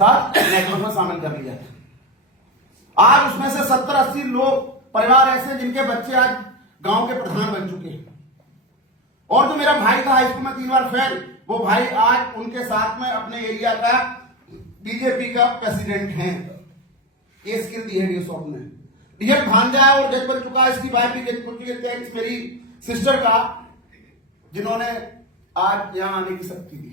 साथ नेटवर्क में शामिल कर लिया था। आज उसमें से 70-80 लोग परिवार ऐसे जिनके बच्चे आज गांव के प्रधान बन चुके हैं। और जो मेरा भाई था हाई स्कूल में 3 बार फेल, वो भाई आज उनके साथ में अपने एरिया का बीजेपी का प्रेसिडेंट है। ये स्किल दी है डीएसऑफ ने। डीएफ भांजा है और डेथ बन चुका है, इसकी वाइफ भी डेथ बन चुकी है। थैंक्स मेरी सिस्टर का, जिन्होंने आज यहां आने की शक्ति दी।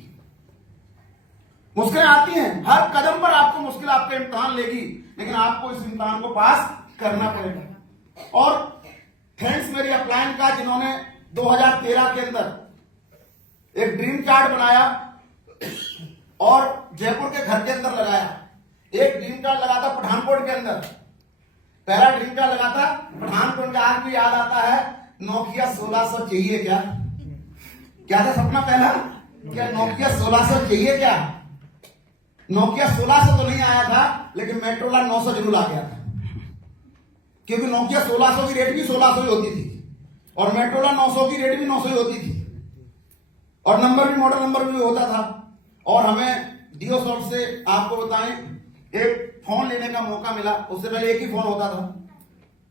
मुश्किलें आती हैं, हर कदम पर आपको मुश्किल आपका इम्तिहान लेगी, लेकिन आपको इस इम्तिहान को पास करना पड़ेगा। और थैंक्स मेरी अपलाइन का, जिन्होंने 2013 के अंदर एक ड्रीम चार्ट बनाया और जयपुर के घर के अंदर लगाया। एक ड्रीम चार्ट लगा था पठानकोट के अंदर, पहला ड्रीम चार्ट लगा था पठानकोट का। आज भी याद आता है, नोकिया 1600 चाहिए क्या? क्या था सपना पहला? क्या नोकिया 1600 चाहिए क्या? नोकिया 1600 तो नहीं आया था, लेकिन मेट्रोला 900 जरूर आ गया था। क्योंकि नोकिया 1600 की रेट भी 1600 ही होती थी और मेट्रोला 900 की रेट भी 900 ही होती थी और नंबर भी, मॉडल नंबर भी होता था। और हमें डीओसॉफ्ट से आपको बताएं, एक फोन लेने का मौका मिला। उससे पहले एक ही फोन होता था,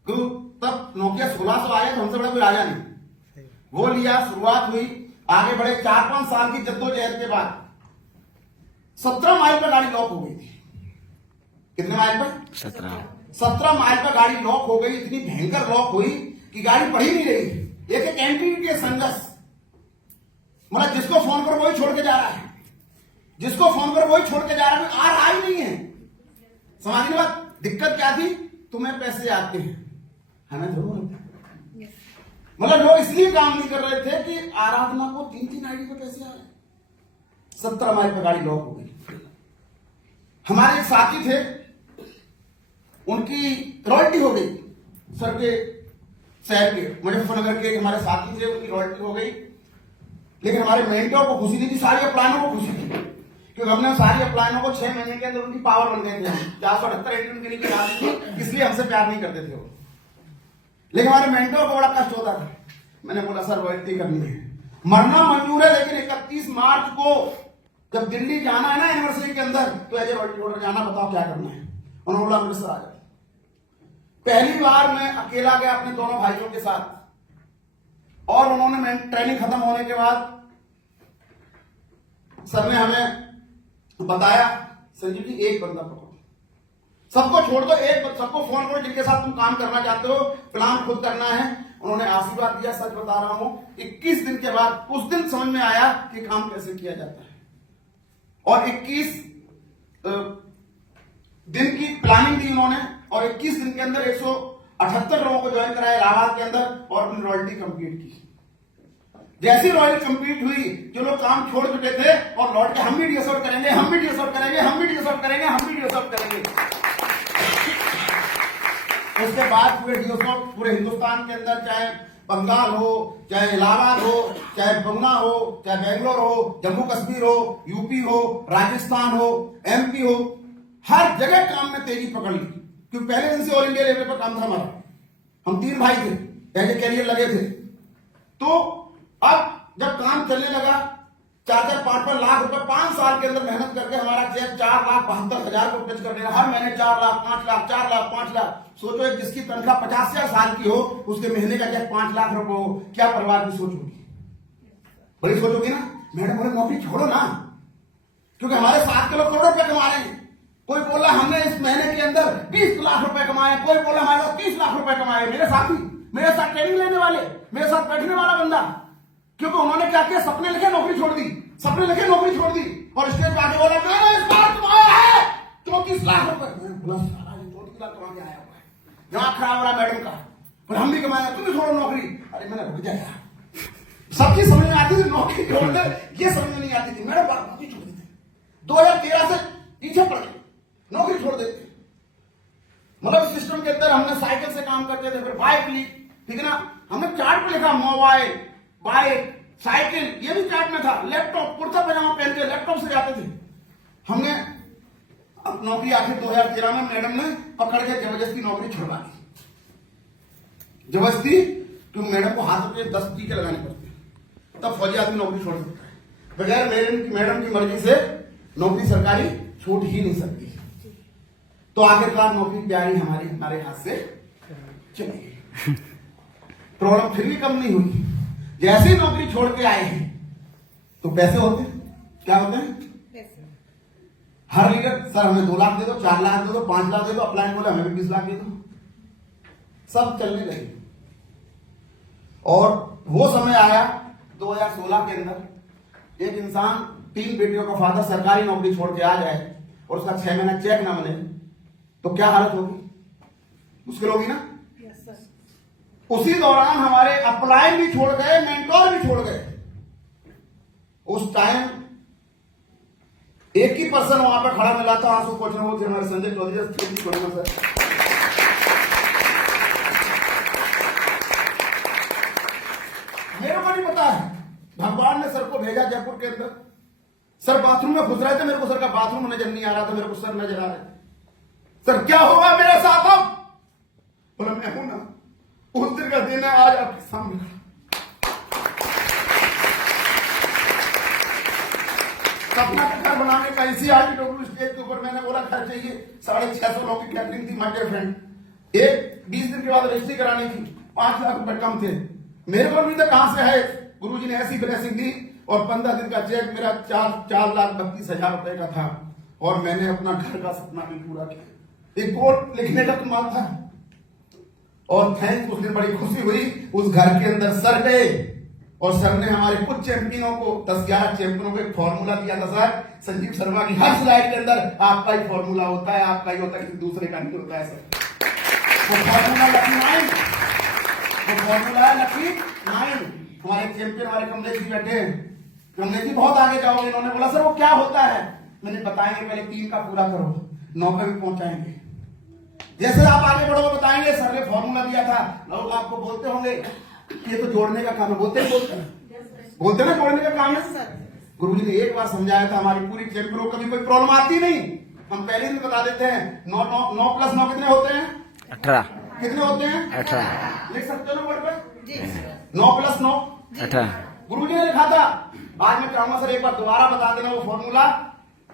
क्यों? तब नोकिया 1600 आया तो हमसे बड़ा कोई राजा नहीं। वो लिया, शुरुआत हुई, आगे बढ़े। 4-5 साल की जद्दोजहद के बाद 17 माइल पर गाड़ी लॉक हो गई थी। कितने माइल पर? 17 माइल पर गाड़ी लॉक हो गई। इतनी भयंकर लॉक हुई कि गाड़ी बढ़ ही नहीं रही। एक एंटी के संघर्ष, मतलब जिसको फोन करो वही छोड़ के जा रहा है, जिसको फोन करो वही छोड़ के जा रहा है, आ रहा ही नहीं है। समझने बात, दिक्कत क्या थी? तुम्हें पैसे आते हैं, हमें जरूर होता है। मतलब लोग इसलिए काम नहीं कर रहे थे कि आराधना को 3-3 आईडी पे पैसे आ रहे। 17 माइल पर गाड़ी लॉक हो गई। हमारे एक साथी थे, उनकी रॉयल्टी हो गई। सर के शहर के मुजफ्फरनगर के हमारे साथी थे, उनकी रॉयल्टी हो गई। लेकिन हमारे मेंटोर को खुशी नहीं थी, सारी अप्लाइनों को खुशी थी, क्योंकि हमने सारी अप्लाइनों को 6 महीने के अंदर उनकी पावर बन गए थे। 478 एंट्री उनकी नहीं आती थी, इसलिए हमसे प्यार नहीं करते थे वो। लेकिन हमारे मेंटोर को बड़ा कष्ट होता था। मैंने बोला सर रॉयल्टी करनी है, मरना मंजूर है, लेकिन 31 मार्च को जब दिल्ली जाना है ना यूनिवर्सिटी के अंदर, तो एज ए रॉयल्टी होल्डर जाना, बताओ क्या करना है? उन्होंने बोला मेरे से आ जाओ। पहली बार मैं अकेला गया अपने दोनों भाइयों के साथ। और उन्होंने ट्रेनिंग खत्म होने के बाद सर ने हमें बताया, संजीव जी एक बंदा पकड़ो, सबको छोड़ दो, सबको फोन करो जिनके साथ तुम काम करना चाहते हो, प्लान खुद करना है। उन्होंने आशीर्वाद दिया। सच बता रहा हूं, 21 दिन के बाद उस दिन समझ में आया कि काम कैसे किया जाता है। और 21 दिन की प्लानिंग दी उन्होंने और 21 दिन के अंदर 178 लोगों को ज्वाइन कराया इलाहाबाद के अंदर और अपनी रॉयल्टी कंप्लीट की। जैसी रॉयल्टी कंप्लीट हुई, जो लोग काम छोड़ चुके थे और लौट के हम भी डीएसआउट करेंगे, हम भी डीएसआउट करेंगे, हम भी डीएसआउट करेंगे, हम भी डीएसआउट करेंगे। उसके बाद पूरे डीएसआउट पूरे हिंदुस्तान के अंदर, चाहे बंगाल हो, चाहे इलाहाबाद हो, चाहे पटना हो, चाहे बेंगलोर हो, जम्मू कश्मीर हो, यूपी हो, राजस्थान हो, एमपी हो, हर जगह काम में तेजी पकड़ ली। क्योंकि पहले दिन से ऑल इंडिया लेवल पर काम था हमारा। हम 3 भाई थे, पहले कैरियर लगे थे। तो अब जब काम चलने लगा, 4-4, 5-5 लाख रुपए 5 साल के अंदर मेहनत करके हमारा चेक 4,72,000 को टच कर देना। हर महीने 4 लाख, 5 लाख, 4 लाख, 5 लाख। सोचो एक जिसकी तनख्वाह 50 साल की हो, उसके महीने का चेक 5 लाख रुपए हो, क्या परिवार की सोच होगी? बड़ी सोच होगी ना। मैडम बोले नौकरी छोड़ो ना, क्योंकि हमारे साथ के लोग करोड़ों रुपए कमा रहे हैं। कोई बोला हमने इस महीने के अंदर 20 लाख रुपए कमाए, कोई बोला हमारे पास 30 लाख रुपए कमाए। मेरे साथी, मेरे साथ ट्रेनिंग लेने वाले, मेरे साथ बैठने वाला बंदा, क्योंकि उन्होंने क्या किया, सपने लिखे नौकरी छोड़ दी, सपने लिखे नौकरी छोड़ दी और स्टेज पे आके बोला मैंने इस बार कमाया है 34 लाख रुपए। 34 लाख कमा के आया हुआ है, दिमाग खराब हो रहा मैडम का, पर हम भी कमाया, तुम भी छोड़ो नौकरी। अरे मैंने रुक जाया, सबकी समझ में आती थी नौकरी छोड़ दे, ये समझ में नहीं आती थी। मैडम नौकरी छोड़ दी थी, 2013 से पीछे पड़ गए, नौकरी छोड़ देते। मतलब सिस्टम के अंदर हमने साइकिल से काम करते थे, फिर बाइक ली, ठीक है ना। हमने चार्ट पे लिखा मोबाइल, बाइक, साइकिल, ये भी चार्ट में था। लैपटॉप, कुर्ता पजामा पहन के लैपटॉप से जाते थे। हमने अब नौकरी आखिर 2013 में मैडम ने पकड़ के जबरदस्ती नौकरी छुड़वा दी। जबरदस्ती, क्योंकि मैडम को हाथ पे 10 टीके लगाने पड़ते हैं, तब फौजी आदमी नौकरी छोड़ सकता है। बगैर मैडम की मर्जी से नौकरी सरकारी छूट ही नहीं सकती। तो आखिरकार नौकरी प्यारी हमारे हाथ से चली गई। प्रॉब्लम फिर भी कम नहीं हुई। जैसे ही नौकरी छोड़ के आए हैं तो पैसे होते क्या होते हैं? हर लीडर सर हमें 2 लाख दे दो, 4 लाख दे दो, 5 लाख दे दो, अपलाइन बोले हमें भी 20 लाख दे दो। सब चलने लगे। और वो समय आया 2016 के अंदर, एक इंसान 3 बेटियों का फादर सरकारी नौकरी छोड़ के आ जाए और उसका 6 महीना चेक ना बने तो क्या हालत होगी? मुश्किल होगी ना। उसी दौरान हमारे अपलाइन भी छोड़ गए, मेंटोर भी छोड़ गए। उस टाइम एक ही पर्सन वहां पर खड़ा मिला था, आंसू पोछने वो थे हमारे संजय चौधरी सर। मेरे को नहीं पता है, भगवान ने सर को भेजा जयपुर के अंदर। सर बाथरूम में घुस रहे थे, मेरे को सर का बाथरूम नजर नहीं आ रहा था, मेरे को सर नजर आ रहे थे। सर क्या होगा मेरे साथ अब? बोला मैं हूं ना, उस दिन का दिन है आज आपके सामने। सपना का घर बनाने का इसी RTW स्टेज के ऊपर मैंने बोला घर चाहिए। 650 लोगों की कैटरिंग थी, माय डियर फ्रेंड। एक 20 दिन के बाद रजिस्ट्री करानी थी, 5 लाख रुपए कम थे। मेरे को नहीं था कहां से है, गुरुजी ने ऐसी ब्लेसिंग दी और 15 दिन का चेक मेरा 4,32,000 रुपए का था। और मैंने अपना घर का सपना भी पूरा किया। एक बोर्ड लिखने का कमाल था। और थैंक्स, उस दिन बड़ी खुशी हुई। उस घर के अंदर सर गए और सर ने हमारे कुछ चैंपियनों को, 10-11 चैंपियनों को एक फॉर्मूला दिया था। सर संजीव शर्मा की हर स्लाइड के अंदर आपका ही फॉर्मूला होता है, आपका ही होता है, किसी दूसरे का नहीं होता है सर। वो फॉर्मूला लकी 9, वो फॉर्मूला है लकी 9। हमारे चैंपियन हमारे कमलेश जी बैठे हैं। कमलेश जी बहुत आगे जाओगे। इन्होंने बोला सर वो क्या होता है? मैंने बताएंगे, पहले 3 का पूरा करो, 9 पे भी पहुंचाएंगे। जैसे आप आगे बढ़ोगे बताएंगे। सर ने फॉर्मूला दिया था, लोग आपको बोलते होंगे ये तो जोड़ने का काम है, बोलते ना जोड़ने का काम है। गुरुजी ने एक बार समझाया था, हमारी पूरी चैंपियन को कभी कोई प्रॉब्लम आती नहीं। हम पहले ही बता देते हैं 9 + 9 कितने होते हैं? 18। कितने होते हैं? 18। लिख सकते हो ना बोर्ड पे? 9 + 9 18। गुरुजी ने लिखा था। आज मैं चाहूंगा सर एक बार दोबारा बता देना वो फॉर्मूला।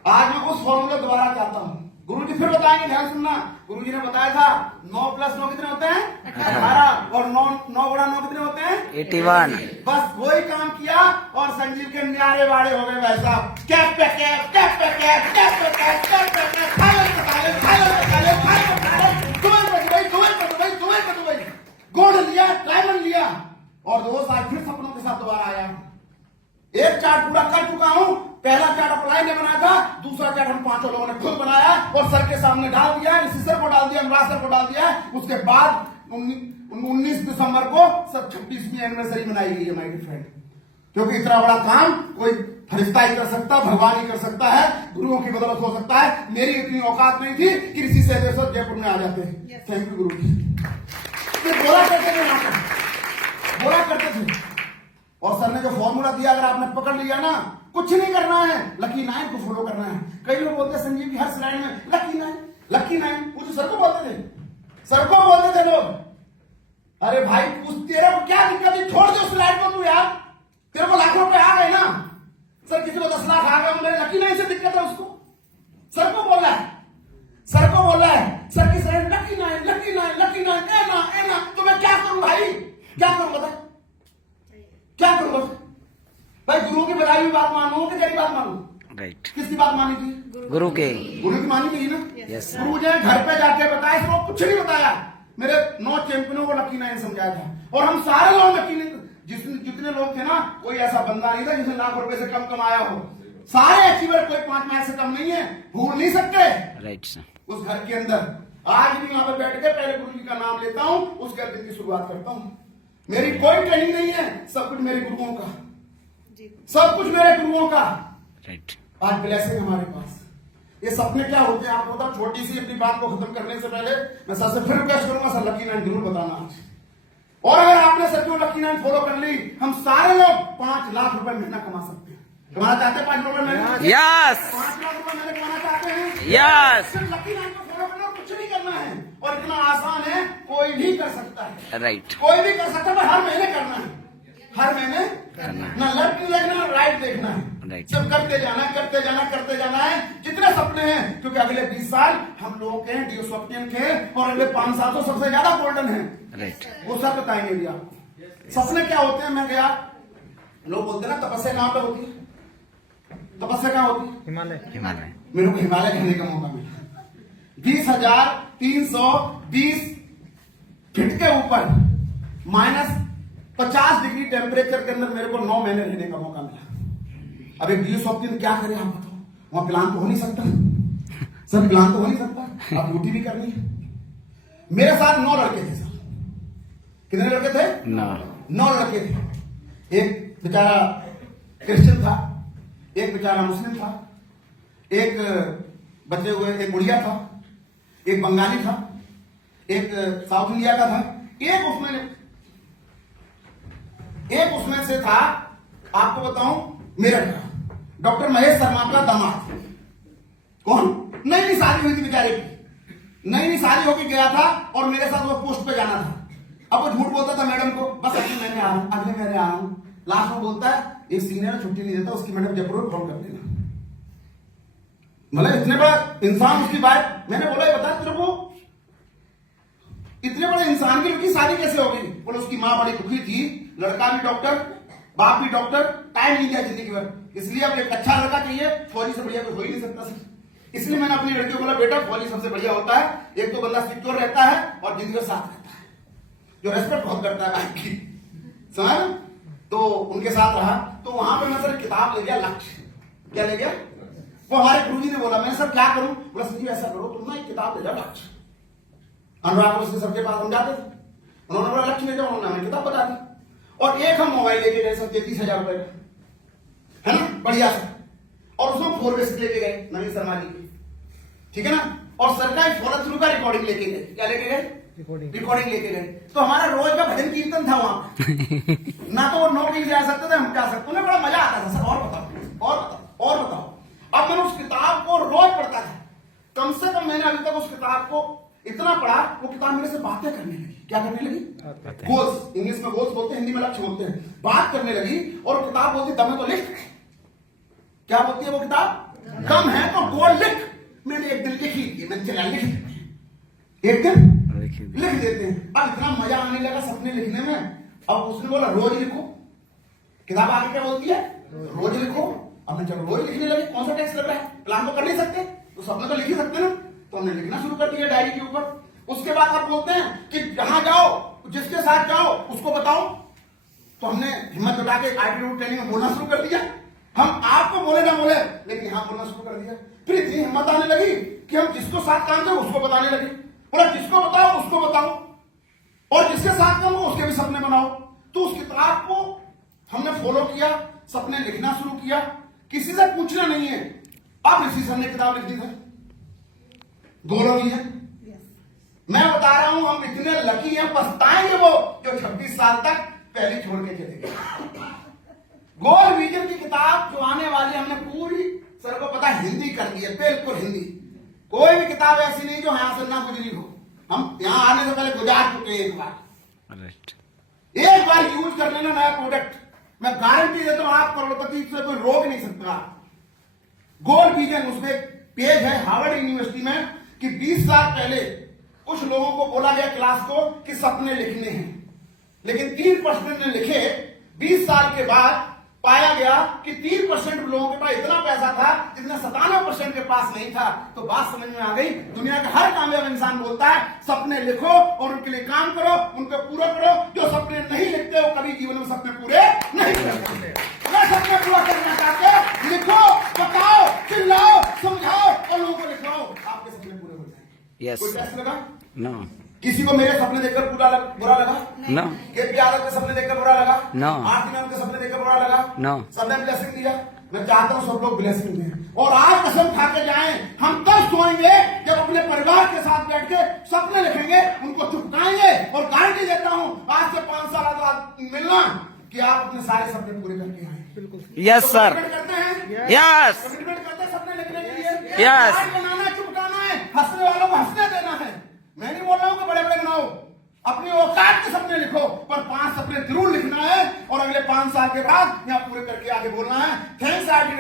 आज मैं उस फॉर्मूला दोबारा चाहता हूँ। गुरुजी फिर बताएंगे, ध्यान सुनना। गुरुजी ने बताया था 9 + 9 कितने होते हैं? 18। और 9 × 9 कितने होते हैं? 81। बस वही काम किया और संजीव के न्यारे बाड़े हो गए भाई साहब। कैप पे कैप, कैप पे कैप, कैप पे कैप, कैप पे कैप, दुबई गोल्ड लिया, डायमंड लिया और 2 साल फिर सपनों के साथ दोबारा आया। एक चार्ट पूरा कर चुका हूं। पहला चार्ट अप्लाई ने बनाया था, दूसरा चार्ट हम 5 लोगों ने खुद बनाया और सर के सामने डाल दिया, ऋषि सर को डाल दिया, अनुराग सर को डाल दिया। उसके बाद 19 दिसंबर को सब 26वीं एनिवर्सरी मनाई गई है माय डियर फ्रेंड। क्योंकि इतना बड़ा काम कोई फरिश्ता ही कर सकता, भगवान ही कर सकता है, गुरुओं की बदौलत हो सकता है। मेरी इतनी औकात नहीं थी कि ऋषि सहदेव सर जयपुर में आ जाते। थैंक यू गुरु जी। बोला करते थे, बोला करते थे। और सर ने जो फॉर्मूला दिया अगर आपने पकड़ लिया ना, कुछ नहीं करना है, लकी 9 को फॉलो करना है। कई लोग बोलते हैं संजीव की हर स्लाइड में लकी 9, लकी 9। वो सर को बोलते थे, सर को बोलते थे लोग। अरे भाई तेरे को क्या दिक्कत है? छोड़ दो स्लाइड को तू यार, तेरे को लाख रुपए आ गए ना। सर किसी को 10 लाख आ गए, मेरे लकी 9 से दिक्कत है उसको। सर को बोल रहा है, सर को बोल रहा है, सर की स्लाइड लकी 9, लकी 9, लकी 9, एना। तो मैं क्या करूं भाई? क्या करूं बता, क्या करूं भाई? गुरु की बताई हुई बात मानू कि तेरी बात मानू? राइट। किसकी बात मानी थी? गुरु के। गुरु की मानी थी ना। यस। गुरु ने घर पे जाके बताया, इसको कुछ नहीं बताया। मेरे 9 चैंपियनों को लकी 9 समझाया था और हम सारे लोग लकी 9, जितने लोग थे ना, कोई ऐसा बंदा नहीं था जिसने लाख रुपए से कम कमाया हो। सारे अचीवर, कोई 5 लाख से कम नहीं है, भूल नहीं सकते। Right sir. उस घर के अंदर आज भी वहां पर बैठ के पहले गुरु जी का नाम लेता हूं, उसके दिन की शुरुआत करता हूं। मेरी कोई ट्रेनिंग नहीं है, सब कुछ मेरे गुरुओं का, सब कुछ मेरे गुरुओं का। राइट। आज ब्लेसिंग हमारे पास। ये सपने क्या होते हैं आपको बताओ। छोटी सी अपनी बात को खत्म करने से पहले मैं सर से फिर रिक्वेस्ट करूंगा, सर लकी 9 जरूर बताना आज। और अगर आपने सर क्यों लकी 9 फॉलो कर ली, हम सारे लोग 5 लाख रुपए महीना कमा सकते हैं। कमाना चाहते हैं 5 रुपए महीना? यस। 5 लाख रुपए महीने कमाना चाहते हैं? यस। सिर्फ लकी 9 को फॉलो करना, कुछ नहीं करना है और इतना आसान है, कोई भी कर सकता है। राइट। कोई भी कर सकता है, हर महीने करना है, हर महीने करना है। ना लेफ्ट देखना, ना राइट देखना है। Right. जब करते जाना है जितने सपने हैं, क्योंकि अगले 20 साल हम लोगों के हैं, स्वप्न के हैं, और अगले 5 साल तो सबसे ज्यादा गोल्डन है। राइट। वो सब बताएंगे भी आपको। सपने क्या होते हैं? मैं गया, लोग बोलते हैं ना तपस्या कहां पे होती है? तपस्या कहां होती है? हिमालय। मेरे को हिमालय कहने का मौका मिला। 20,320 फीट के ऊपर -50 डिग्री टेम्परेचर के अंदर मेरे को 9 महीने रहने का मौका मिला। अब एक डियो स्वप्न क्या करे आप बताओ? वहां प्लान तो हो नहीं सकता, सब प्लान तो हो नहीं सकता, अब ड्यूटी भी करनी है। मेरे साथ 9 लड़के थे सर। कितने लड़के थे? 9 लड़के थे। एक बेचारा क्रिश्चियन था, एक बेचारा मुस्लिम था, एक बचे हुए एक उड़िया था, एक बंगाली था, एक साउथ इंडिया का था, एक उसमें से था, आपको बताऊं, मेरठ का डॉक्टर महेश शर्मा का दामाद। कौन? नई शादी हुई थी बेचारे की, नई शादी होकर गया था और मेरे साथ वो पोस्ट पे जाना था। अब वो झूठ बोलता था मैडम को, बस अगले महीने आ रहा हूं, अगले महीने आ रहा हूं। लास्ट में बोलता है एक सीनियर छुट्टी नहीं देता, उसकी मैडम जबरदस्त फोन कर देना। मतलब इतने बड़ा इंसान, उसकी बात मैंने बोला बता तेरे को इतने बड़े इंसान की उनकी शादी कैसे हो गई? बोले उसकी माँ बड़ी दुखी थी, लड़का भी डॉक्टर, बाप भी डॉक्टर, टाइम नहीं दिया जिंदगी भर, इसलिए अब एक अच्छा लड़का चाहिए, फौजी से बढ़िया कोई हो ही नहीं सकता सर। इसलिए मैंने अपनी लड़की को बोला बेटा फौजी सबसे बढ़िया होता है, एक तो बंदा सिक्योर रहता है और जिंदगी साथ रहता है, जो रेस्पेक्ट बहुत करता है आपकी, समझ? तो उनके साथ रहा। तो वहां पे मैं सर किताब ले गया, लक्ष्य। क्या ले गया? वो हमारे गुरुजी ने बोला, मैं सर क्या करूं? बोला संजीव ऐसा करो तुम ना एक किताब ले जाओ, लक्ष्य। अनुराग उसके सबके पास हम जाते थे, उन्होंने बोला लक्ष्य ले जाओ, उन्होंने हमें किताब बता दी। और एक हम मोबाइल लेके गए सर 33,000 रुपए का, है ना, बढ़िया सर। और उसमें 4 बेस लेके गए नवीन शर्मा जी की, ठीक है ना, और सरकारी फॉलो थ्रू का रिकॉर्डिंग लेके गए। क्या लेके गए? रिकॉर्डिंग लेके गए। तो हमारा रोज का भजन कीर्तन था वहां ना तो वो नौकरी जा सकते थे, हम जा सकते, उन्हें बड़ा मजा आता था सर। और बताओ। अब मैंने उस किताब को रोज पढ़ता था, कम से कम मैंने अभी तक उस किताब को इतना पढ़ा, वो किताब मेरे से बातें करने लगी। क्या करने लगी? गोल्स, इंग्लिश में गोल्स बोलते हैं, हिंदी में लक्ष्य बोलते हैं। बात करने लगी और किताब बोलती दम है तो लिख। क्या बोलती है वो किताब? दम है तो गोल लिख। मैंने एक दिन लिखी, मैंने चला लिख, एक दिन लिख देते हैं। अब इतना मजा आने लगा सपने लिखने में। अब उसने बोला रोज लिखो, किताब आगे क्या बोलती है? रोज लिखो। अब मैं चलो रोज लिखने लगे, कौन सा टेक्स्ट लग रहा है, प्लान तो कर नहीं सकते, तो सपने तो लिख ही सकते ना, तो हमने लिखना शुरू कर दिया डायरी के ऊपर। उसके बाद आप बोलते हैं कि जहां जाओ, जिसके साथ जाओ उसको बताओ, तो हमने हिम्मत जुटा के एटीट्यूड ट्रेनिंग में बोलना शुरू कर दिया। हम आपको बोले ना बोले, लेकिन यहां बोलना शुरू कर दिया। फिर इतनी हिम्मत आने लगी कि हम जिसको साथ काम करें उसको बताने लगे। बोला जिसको बताओ उसको बताओ, और जिसके साथ काम हो उसके भी सपने बनाओ। तो उस किताब को हमने फॉलो किया, सपने लिखना शुरू किया, किसी से पूछना नहीं है। अब ऋषि सर ने किताब लिख दी सर, गोलों की है। मैं बता रहा हूं हम इतने लकी हैं, पछताएंगे वो जो 26 साल तक पहले छोड़ के चले गए। गोल विजन की किताब जो आने वाली, हमने पूरी सर को पता हिंदी कर दी है, बिल्कुल हिंदी। कोई भी किताब ऐसी नहीं जो यहां से ना गुजरी हो। हम यहां आने से पहले गुजार चुके हैं एक बार। एक बार यूज कर लेना नया प्रोडक्ट, मैं गारंटी देता हूं आप करोड़पति से कोई रोक नहीं सकता। गोल विजन, उसमें पेज है हार्वर्ड यूनिवर्सिटी में कि 20 साल पहले कुछ लोगों को बोला गया क्लास को कि सपने लिखने हैं, लेकिन 3% ने लिखे। 20 साल के बाद पाया गया कि 3% लोगों के पास इतना पैसा था जितना 97% के पास नहीं था। तो बात समझ में आ गई। दुनिया का हर कामयाब इंसान बोलता है सपने लिखो और उनके लिए काम करो, उनको पूरा करो। जो सपने नहीं लिखते वो कभी जीवन में सपने पूरे नहीं कर सकते। मैं सपने पूरा करना चाहते, लिखो, बताओ, चिल्लाओ, समझाओ और लोगों को लिखाओ, आपके सपने पूरे हो जाएंगे। कोई टेस्ट लगा? नो। किसी को मेरे सपने देखकर बुरा लगा? नो। केपी यादव के सपने देखकर बुरा लगा? नो। आरती मैम के सपने देखकर बुरा लगा? नो। सबने ब्लेसिंग दिया। मैं चाहता हूं सब लोग ब्लेसिंग दें और आज कसम खा के जाएं। हम तब सोएंगे जब अपने परिवार के साथ बैठ के सपने लिखेंगे, उनको चुपकाएंगे और गारंटी देता हूं आज से 5 साल बाद मिलना कि आप अपने सारे सपने पूरे करके आए। बिल्कुल। Yes sir. करते हैं, यस। कमिटमेंट करते हैं सपने लिखने के लिए। यस। बनाना, चुपकाना है, हंसने वालों को हंसने देना है। मैं नहीं बोल रहा हूं कि बड़े बड़े बनाओ, अपनी औकात के सपने लिखो, पर 5 सपने जरूर लिखना है और अगले 5 साल के बाद यहाँ पूरे करके आगे बोलना है। थैंक्स आरटी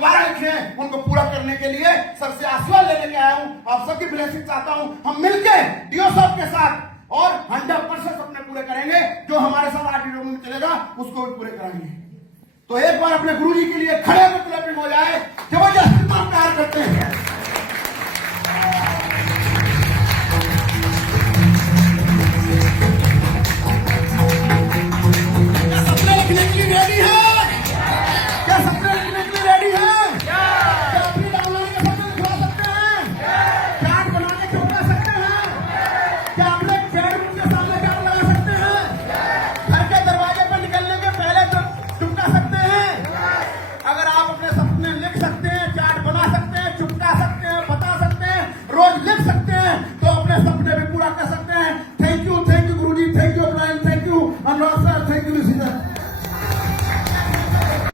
दोबारा लिखे हैं, उनको पूरा करने के लिए सर से आशीर्वाद लेने के आया हूं। आप सबकी ब्लेसिंग चाहता हूं। हम मिलके डीओ साहब के साथ और 100% अपने पूरे करेंगे। जो हमारे साथ आरटीओ में चलेगा उसको भी पूरे कराएंगे। तो एक बार अपने गुरुजी के लिए